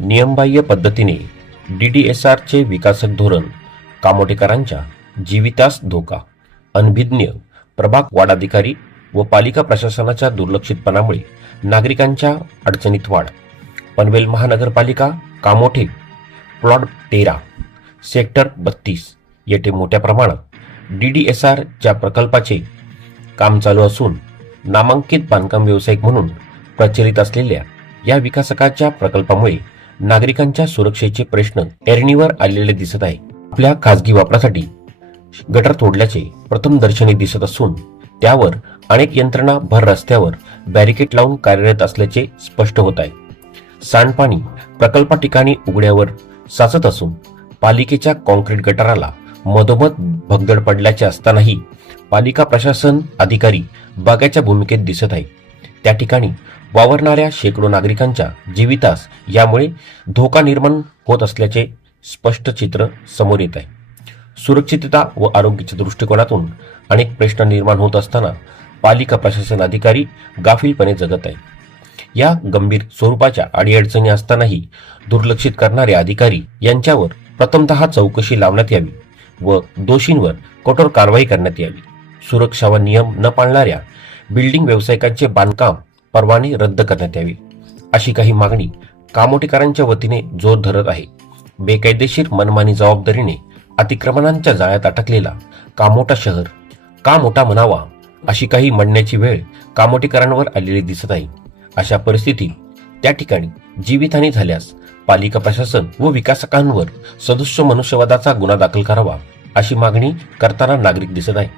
नियमबाह्य पद्धतीने D D S आरचे विकासक धोरण कामोटेकरांच्या जीवितास धोका अनभिज्ञ प्रभाग वाडाधिकारी व पालिका प्रशासनाच्या दुर्लक्षितपणामुळे नागरिकांच्या अडचणीत वाढ. पनवेल महानगरपालिका कामोठे प्लॉट तेरा सेक्टर बत्तीस येथे मोठ्या प्रमाणात डी डी एस आरच्या प्रकल्पाचे काम चालू असून नामांकित बांधकाम व्यावसायिक म्हणून प्रचलित असलेल्या या विकासकाच्या प्रकल्पामुळे नागरिकांच्या सुरक्षेचे प्रश्न एरणीवर आलेले दिसत आहे. आपल्या खासगी वापरासाठी गटर तोडल्याचे प्रथम दर्शनी दिसत असून त्यावर अनेक यंत्रणा भर रस्त्यावर बॅरिकेड लावून कार्यरत असल्याचे स्पष्ट होत आहे. सांडपाणी प्रकल्प ठिकाणी उघड्यावर साचत असून पालिकेच्या कॉन्क्रीट गटाराला मधोमध भगदड पडल्याचे असतानाही पालिका प्रशासन अधिकारी बागाच्या भूमिकेत दिसत आहे. त्या ठिकाणी वावरणाऱ्या शेकडो नागरिकांच्या जीवितास यामुळे धोका निर्माण होत असल्याचे स्पष्ट चित्र समोर येत आहे. सुरक्षितता व आरोग्याच्या दृष्टिकोनातून अनेक प्रश्न निर्माण होत असताना पालिका प्रशासन अधिकारी गाफीलपणे जगत आहे. या गंभीर स्वरूपाच्या अडीअडचणी असतानाही दुर्लक्षित करणारे अधिकारी यांच्यावर प्रथमतः चौकशी लावण्यात यावी व दोषींवर कठोर कारवाई करण्यात यावी. सुरक्षा व नियम न पाळणाऱ्या बिल्डिंग व्यावसायिकांचे बांधकाम परवाने रद्द करण्यात यावी अशी काही मागणी कामोटेकरांच्या वतीने जोर धरत आहे. बेकायदेशीर मनमानी जबाबदारीने अतिक्रमणांच्या जाळ्यात अटकलेला कामोटा शहर का मोठा म्हणावा अशी काही म्हणण्याची वेळ कामोटेकरांवर आलेली दिसत आहे. अशा परिस्थितीत त्या ठिकाणी जीवितहानी झाल्यास पालिका प्रशासन व विकासकांवर सदस्य मनुष्यवादाचा गुन्हा दाखल करावा अशी मागणी करताना नागरिक दिसत आहे.